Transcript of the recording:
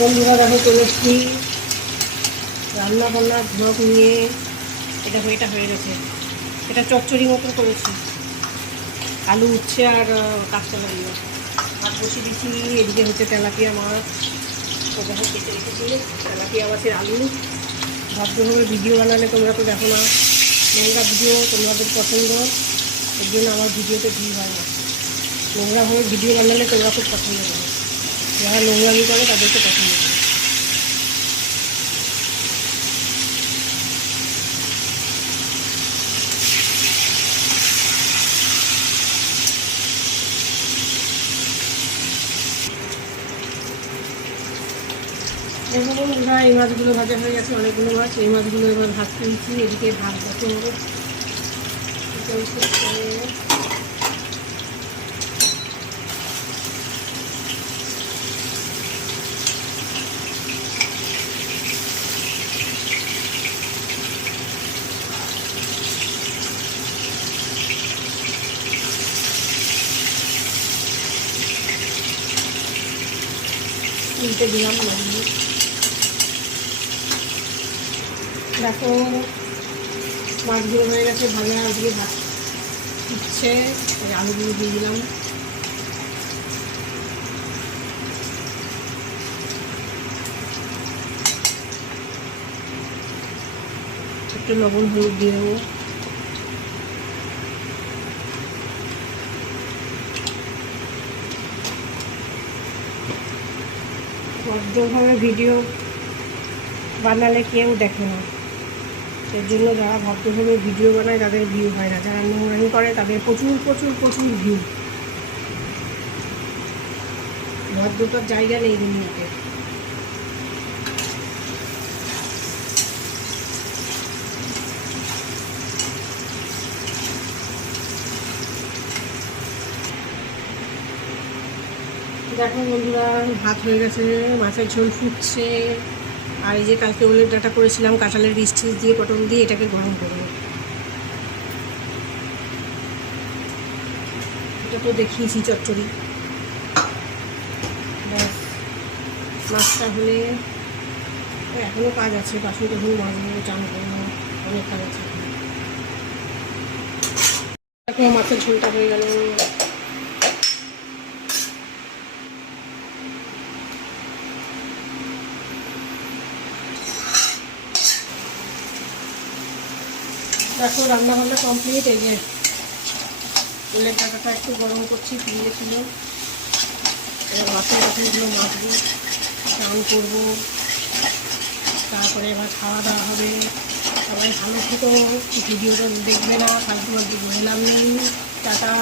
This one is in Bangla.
বন্ধুরা, দেখো চলে এসছি। রান্না বান্নার ব্লগ নিয়ে। এটা এটা হয়ে গেছে। এটা চচ্চড়ি মতো করেছি। আলু উচ্ছে আর কাঁচকলা দিয়ে। ভাত বসিয়ে দিচ্ছি এদিকে হচ্ছে তেলাপিয়া মাছ। কেটে রেখেছি। তেলাপিয়া মাছের আলু। ভদ্রভাবে ভিডিও বানালে তোমরা তো দেখো না। নোংরা ভিডিও, তোমাদের পছন্দ। এর জন্য আমার ভিডিওতে ভিউ হয় না। নোংরাভাবে ভিডিও বানালে তোমরা খুব পছন্দ করো। যারা নোংরামি করে, তাদেরকে পছন্দ করে বন্ধুরা এই মাছগুলো ভাজা হয়ে গেছে অনেকগুলো মাছ। এই মাছগুলো এবার ভাজতে দিচ্ছি এদিকে ভাত বসে উল্টে দিলাম মাছগুলো দেখো মাছগুলো হয়ে গেছে, ভাজা দিয়ে ভাত দিচ্ছে এই আলুগুলো দিয়ে দিলাম। একটু লবণ হলুদ দিয়ে দেবো। ভদ্রভাবে ভিডিও বানালে কেউ দেখে না। সেই জন্য যারা ভদ্রভাবে ভিডিও বানায় তাদের ভিউ হয় না। যারা নোংরামি করে তাদের প্রচুর প্রচুর প্রচুর ভিউ ভদ্রতার জায়গা নেই দুনিয়াতে। দেখো বন্ধুরা ভাত হয়ে গেছে মাছের ঝোল ফুটছে। আর এই যে কালকে ওলের ডাটা করেছিলাম, কাঁঠালের বীজ দিয়ে, পটল দিয়ে, এটাকে গরম করব। এটা তো দেখিয়েছি চচ্চড়ি। ব্যাস মাছটা হলে এখনও কাজ আছে, বাসন কখন মাজবো, চান করব, অনেক কাজ আছে। মাছের ঝোলটা হয়ে গেল। দেখো রান্না বান্না কমপ্লিট এই যে তেলের টাকাটা একটু গরম করছি ছিল। এবার মাছের বাসনগুলো মাখবো স্নান করব। তারপরে এবার খাওয়া দাওয়া হবে। সবাই ভালো থেকো। ভিডিওটা দেখবে না ফালতু ফালতু বললাম নেই টাটা।